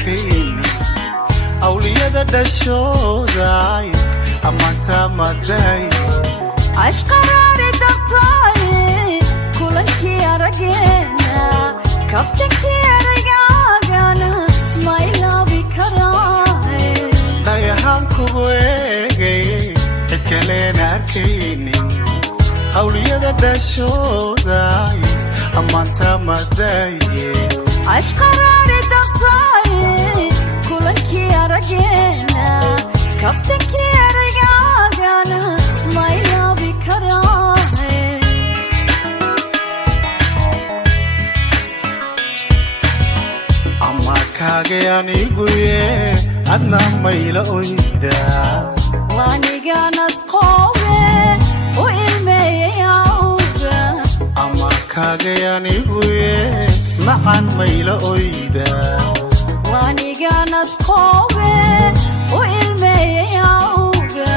arkayni awliyada dhashooday amanta maday ashqaraari daqtay kulankii arageena kabtankii aragaagana ma ilaabi karaay dhayahaan kugu eegay cid kaleena arkayni awliyada dhashooday amanta maday ashqaraari daqtay kulankii arageena kabtankii aragaagana ma ilaabi karaay ama kaagay aniguye adna mayla oyda waaniganas qoobe u ilmeeyayawga ama kaagay aniguye macan mayla oyda waaniganas qoobe u ilmeeyayawga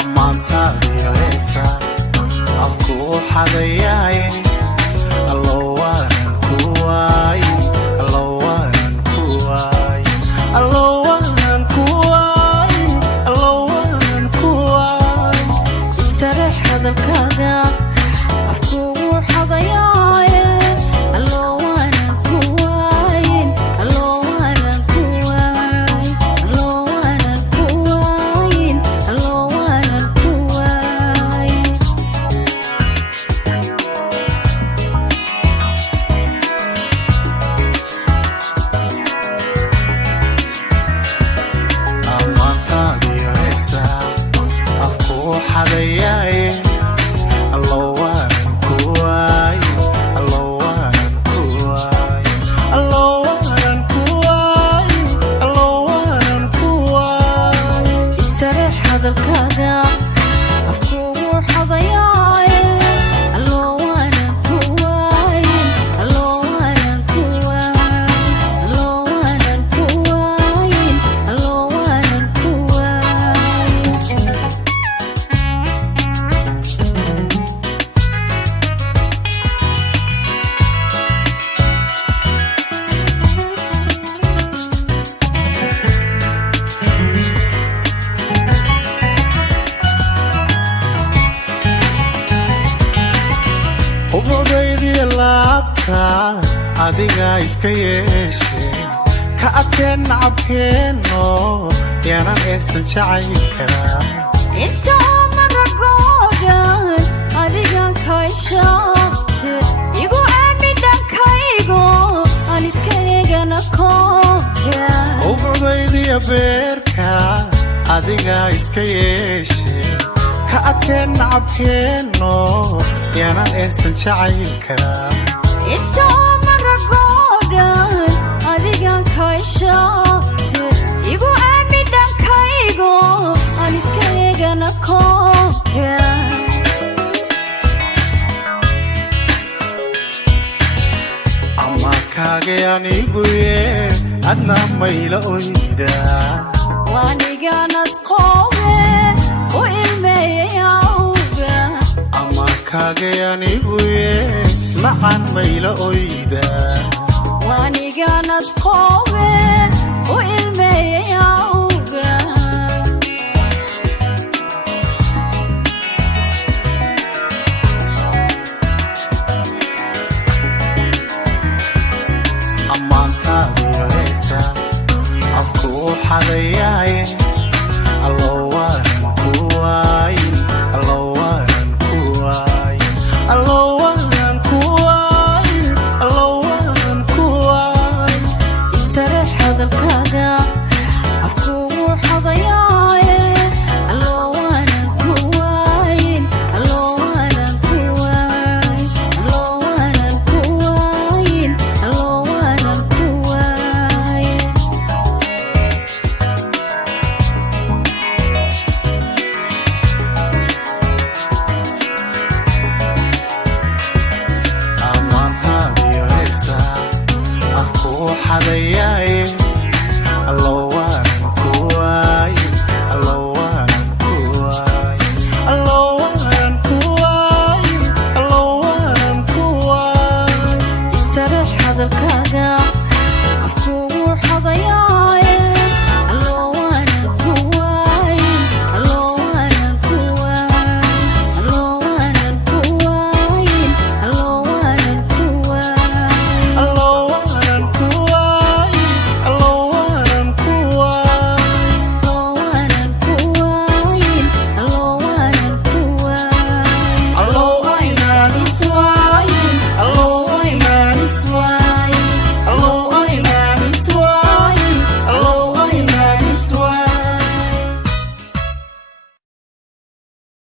ammaantaadiyo heesa afku u xadayaaye allowaanan ku waaye allowaanan ku waaye allowaanan ku waaye allowaanan ku waaye istareex hadalkaada afkuugu xadayaaye allowaanan ku waayin allowaanan ku waayin allowaanan ku waayin allowaanan ku waayin ammaantaadiyo heesa afku u xadayaaye allowaanan ku waaye allowaanan ku waaye allowaanan ku waaye allowaanan ku waaye istareex hadalkaada afkuugu xadayaaye allowaanan ku waayin allowaanan ku waayin allowaanan ku waayin allowaanan ku waayin ubogaydiya laabta adiga iska yeeshe ka adkeen nacabkeenno yaanan eersan jacaylka inta maragoodan adigan kayshaabte igu aami dhankaygo aan iska eegana koonka ubogaydiya beerka adiga iska yeeshe ka adkeen nacabkeenno yaanan eersan jacaylka inta maragoodan adigan kayshaabte igu aami dhankaygo aan iska eegana koonka ama kaagay aniguye adna mayla oyda waaniganas qoobe u ilmeeyayawga ama kaagay aniguye macan mayla oyda waaniganas qoobe u ilmeeyayawga